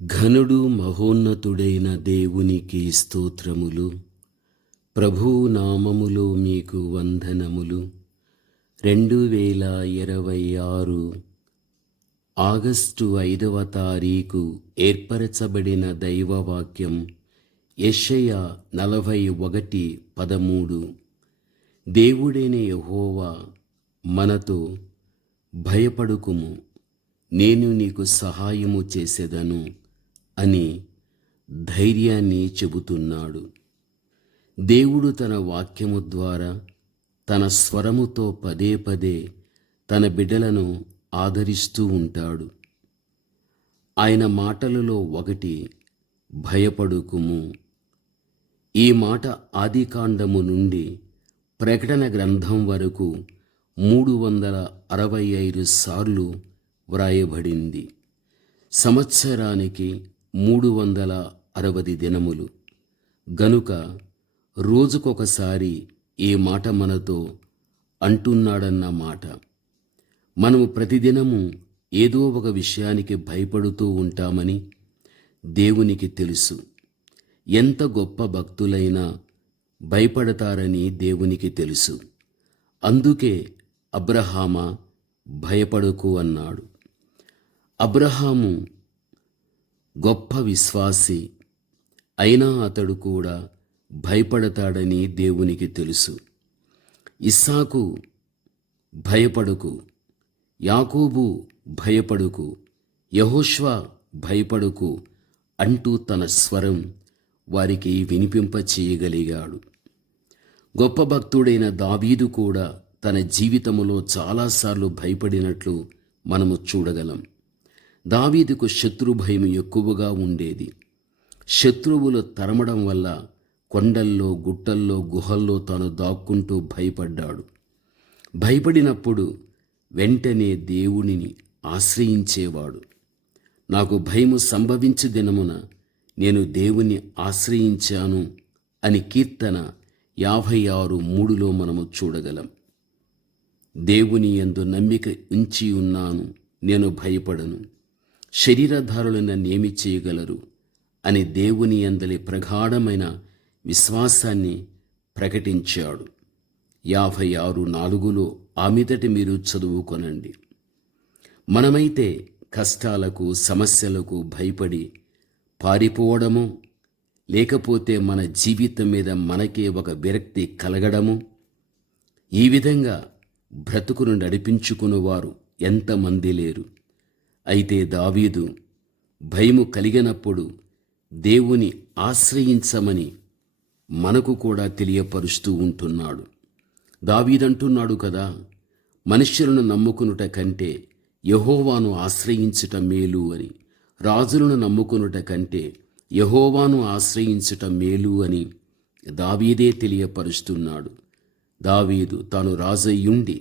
ఘనుడు మహోన్నతుడైన దేవునికి స్తోత్రములు. ప్రభు నామములో మీకు వందనములు. 2026 ఆగస్టు 5వ తారీఖు ఏర్పరచబడిన దైవవాక్యం యెషయా 41:13. దేవుడైన యెహోవా మనతో, భయపడుకుము, నేను నీకు సహాయము చేసేదను అని ధైర్యాన్ని చెబుతున్నాడు. దేవుడు తన వాక్యము ద్వారా తన స్వరముతో పదే పదే తన బిడ్డలను ఆదరిస్తూ ఉంటాడు. ఆయన మాటలలో ఒకటి భయపడుకుము. ఈ మాట ఆదికాండము నుండి ప్రకటన గ్రంథం వరకు 365 సార్లు వ్రాయబడింది. సంవత్సరానికి 360 దినములు గనుక రోజుకొకసారి ఈ మాట మనతో అంటున్నాడన్న మాట. మనము ప్రతిదినము ఏదో ఒక విషయానికి భయపడుతూ ఉంటామని దేవునికి తెలుసు. ఎంత గొప్ప భక్తులైనా భయపడతారని దేవునికి తెలుసు. అందుకే అబ్రహామా, భయపడకు అన్నాడు. అబ్రహాము గొప్ప విశ్వాసి అయినా అతడు కూడా భయపడతాడని దేవునికి తెలుసు. ఇస్సాకు, భయపడకు, యాకోబు, భయపడకు, యెహోషువ, భయపడకు అంటూ తన స్వరం వారికి వినిపింపచేయగలిగాడు. గొప్ప భక్తుడైన దావీదు కూడా తన జీవితములో చాలాసార్లు భయపడినట్లు మనము చూడగలం. దావీదుకు శత్రు భయం ఎక్కువగా ఉండేది. శత్రువులు తరమడం వల్ల కొండల్లో, గుట్టల్లో, గుహల్లో తాను దాక్కుంటూ భయపడ్డాడు. భయపడినప్పుడు వెంటనే దేవునిని ఆశ్రయించేవాడు. నాకు భయము సంభవించు దినమున నేను దేవుని ఆశ్రయించాను అని కీర్తన 56:3లో మనము చూడగలం. దేవుని యందు నమ్మిక ఉంచి ఉన్నాను, నేను భయపడను, శరీరధారులు నన్నేమి చేయగలరు అని దేవుని యందలి ప్రగాఢమైన విశ్వాసాన్ని ప్రకటించాడు. 56:4లో ఆ మీదట మీరు చదువుకొనండి. మనమైతే కష్టాలకు, సమస్యలకు భయపడి పారిపోవడము, లేకపోతే మన జీవితం మీద మనకే ఒక విరక్తి కలగడము, ఈ విధంగా బ్రతుకును నడిపించుకునేవారు ఎంతమంది లేరు. అయితే దావీదు భయము కలిగినప్పుడు దేవుని ఆశ్రయించమని మనకు కూడా తెలియపరుస్తూ ఉంటున్నాడు. దావీదంటున్నాడు కదా, మనుష్యులను నమ్ముకునుట కంటే యెహోవాను ఆశ్రయించుట మేలు అని. రాజులను నమ్ముకునుట కంటే యెహోవాను ఆశ్రయించుట మేలు అని దావీదే తెలియపరుస్తున్నాడు. దావీదు తాను రాజయ్యుండి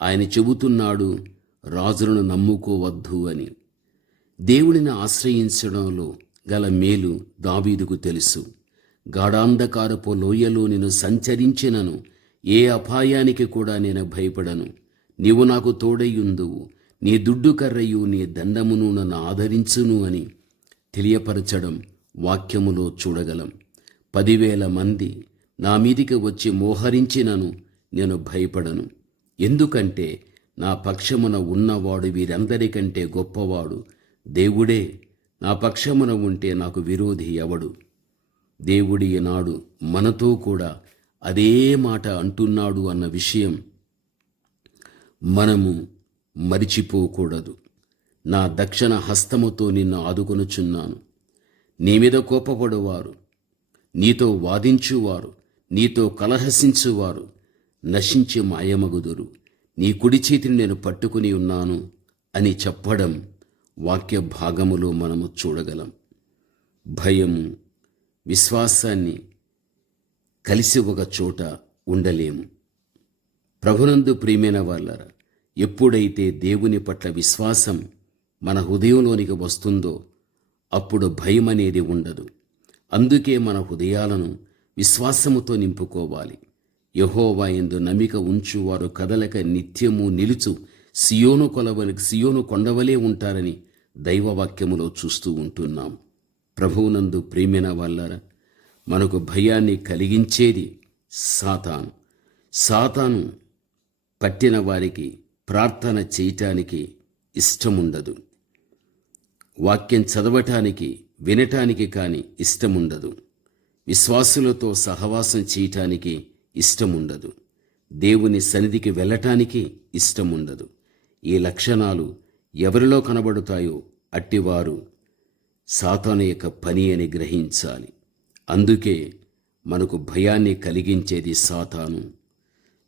ఆయన చెబుతున్నాడు, రాజులను నమ్ముకోవద్దు అని. దేవుడిని ఆశ్రయించడంలో గల మేలు దావీదుకు తెలుసు. గాఢాంధకారపు లోయలో నేను సంచరించినను ఏ అపాయానికి కూడా నేను భయపడను. నీవు నాకు తోడయ్యుందువు, నీ దుడ్డు కర్రయు నీ దండమును నన్ను ఆదరించును అని తెలియపరచడం వాక్యములో చూడగలం. 10,000 మంది నా మీదికి వచ్చి మోహరించినను నేను భయపడను. ఎందుకంటే నా పక్షమున ఉన్నవాడు వీరందరికంటే గొప్పవాడు. దేవుడే నా పక్షమున ఉంటే నాకు విరోధి ఎవడు? దేవుడి నాడు మనతో కూడా అదే మాట అంటున్నాడు అన్న విషయం మనము మరిచిపోకూడదు. నా దక్షిణ హస్తముతో నిన్ను ఆదుకొనుచున్నాను. నీ మీద కోపపడువారు, నీతో వాదించువారు, నీతో కలహసించువారు నశించి మాయమగుదురు. నీ కుడి చేతిని నేను పట్టుకుని ఉన్నాను అని చెప్పడం వాక్య భాగములో మనము చూడగలం. భయము, విశ్వాసాన్ని కలిసి ఒక చోట ఉండలేము. ప్రభునందు ప్రియమైన వాళ్ళరా, ఎప్పుడైతే దేవుని పట్ల విశ్వాసం మన హృదయంలోనికి వస్తుందో అప్పుడు భయం అనేది ఉండదు. అందుకే మన హృదయాలను విశ్వాసముతో నింపుకోవాలి. యెహోవా యందు నమ్మిక ఉంచువారు కదలక నిత్యము నిలుచు సియోను కొండవలే ఉంటారని దైవవాక్యములో చూస్తూ ఉంటున్నాం. ప్రభువునందు ప్రియమైన వాళ్ళారా, మనకు భయాన్ని కలిగించేది సాతాను. సాతాను పట్టిన వారికి ప్రార్థన చేయటానికి ఇష్టముండదు. వాక్యం చదవటానికి వినటానికి కానీ ఇష్టముండదు. విశ్వాసులతో సహవాసం చేయటానికి ఇష్టముండదు. దేవుని సన్నిధికి వెళ్ళటానికి ఇష్టముండదు. ఈ లక్షణాలు ఎవరిలో కనబడుతాయో అట్టివారు సాతాను యొక్క పని అని గ్రహించాలి. అందుకే మనకు భయాన్ని కలిగించేది సాతాను.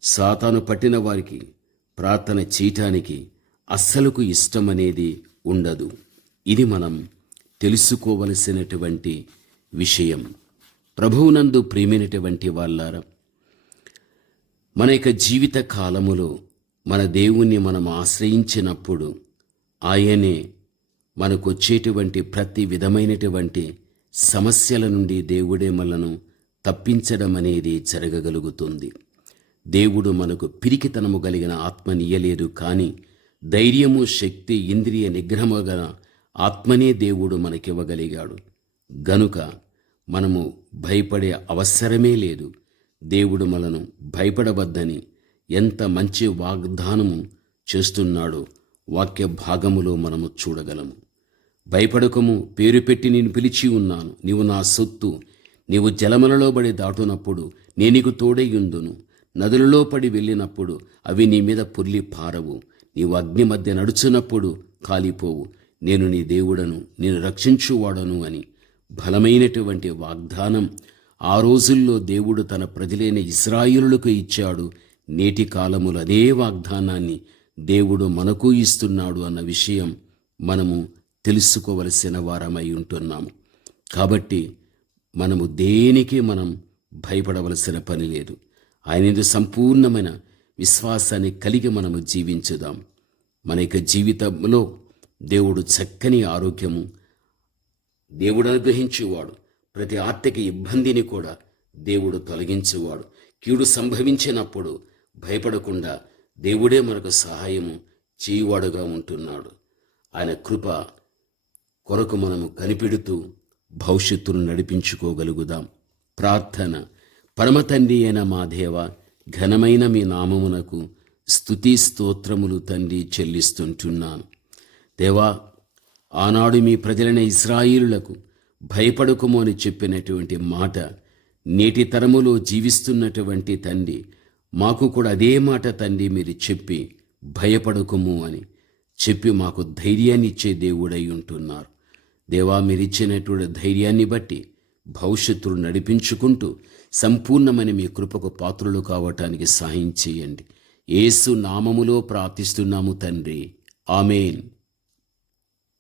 సాతాను పట్టిన వారికి ప్రార్థన చేయటానికి అస్సలకు ఇష్టమనేది ఉండదు. ఇది మనం తెలుసుకోవలసినటువంటి విషయం. ప్రభువునందు ప్రియమైనటువంటి వాళ్ళారా, మన యొక్క జీవిత కాలములో మన దేవుణ్ణి మనం ఆశ్రయించినప్పుడు ఆయనే మనకు వచ్చేటువంటి ప్రతి విధమైనటువంటి సమస్యల నుండి దేవుడే మనను తప్పించడం అనేది జరగగలుగుతుంది. దేవుడు మనకు పిరికితనము కలిగిన ఆత్మనియ్యలేదు, కానీ ధైర్యము, శక్తి, ఇంద్రియ నిగ్రహము గల ఆత్మనే దేవుడు మనకివ్వగలిగాడు. గనుక మనము భయపడే అవసరమే లేదు. దేవుడు మనను భయపడవద్దని ఎంత మంచి వాగ్దానము చేస్తున్నాడో వాక్య భాగములో మనము చూడగలము. భయపడకము, పేరు పెట్టి నేను పిలిచి ఉన్నాను, నీవు నా సొత్తు. నీవు జలములలో పడి దాటునప్పుడు నేను నీకు తోడైయుందును. నదులలో పడి వెళ్ళినప్పుడు అవి నీ మీద పొర్లి పారవు. నీవు అగ్ని మధ్య నడుచున్నప్పుడు కాలిపోవు. నేను నీ దేవుడను, నేను రక్షించువాడను అని బలమైనటువంటి వాగ్దానం ఆ రోజుల్లో దేవుడు తన ప్రజలైన ఇశ్రాయేలులకు ఇచ్చాడు. నేటి కాలములో అదే వాగ్దానాన్ని దేవుడు మనకు ఇస్తున్నాడు అన్న విషయం మనము తెలుసుకోవలసిన వారమై ఉంటున్నాము. కాబట్టి మనము దేనికి మనం భయపడవలసిన పని లేదు. ఆయన సంపూర్ణమైన విశ్వాసాన్ని కలిగి మనము జీవించుదాం. మన యొక్క జీవితంలో దేవుడు చక్కని ఆరోగ్యము దేవుడు అనుగ్రహించేవాడు. ప్రతి ఆర్థిక ఇబ్బందిని కూడా దేవుడు తొలగించేవాడు. కీడు సంభవించినప్పుడు భయపడకుండా దేవుడే మనకు సహాయము చేయువాడుగా ఉంటున్నాడు. ఆయన కృప కొరకు మనము కనిపెడుతూ భవిష్యత్తును నడిపించుకోగలుగుదాం. ప్రార్థన. పరమ తండ్రి అయిన మా దేవ, ఘనమైన మీ నామమునకు స్తుతి స్తోత్రములు తండ్రి చెల్లిస్తుంటున్నాను. దేవా, ఆనాడు మీ ప్రజలైన ఇశ్రాయేలులకు భయపడకుము అని చెప్పినటువంటి మాట నేటి తరములో జీవిస్తున్నటువంటి తండ్రి, మాకు కూడా అదే మాట తండ్రి మీరు చెప్పి భయపడకుము అని చెప్పి మాకు ధైర్యాన్ని ఇచ్చే దేవుడై ఉంటున్నారు. దేవా, మీరిచ్చినటువంటి ధైర్యాన్ని బట్టి భవిష్యత్తును నడిపించుకుంటూ సంపూర్ణమైన మీ కృపకు పాత్రులు కావటానికి సహాయం చేయండి. యేసు నామములో ప్రార్థిస్తున్నాము తండ్రి. ఆమేన్.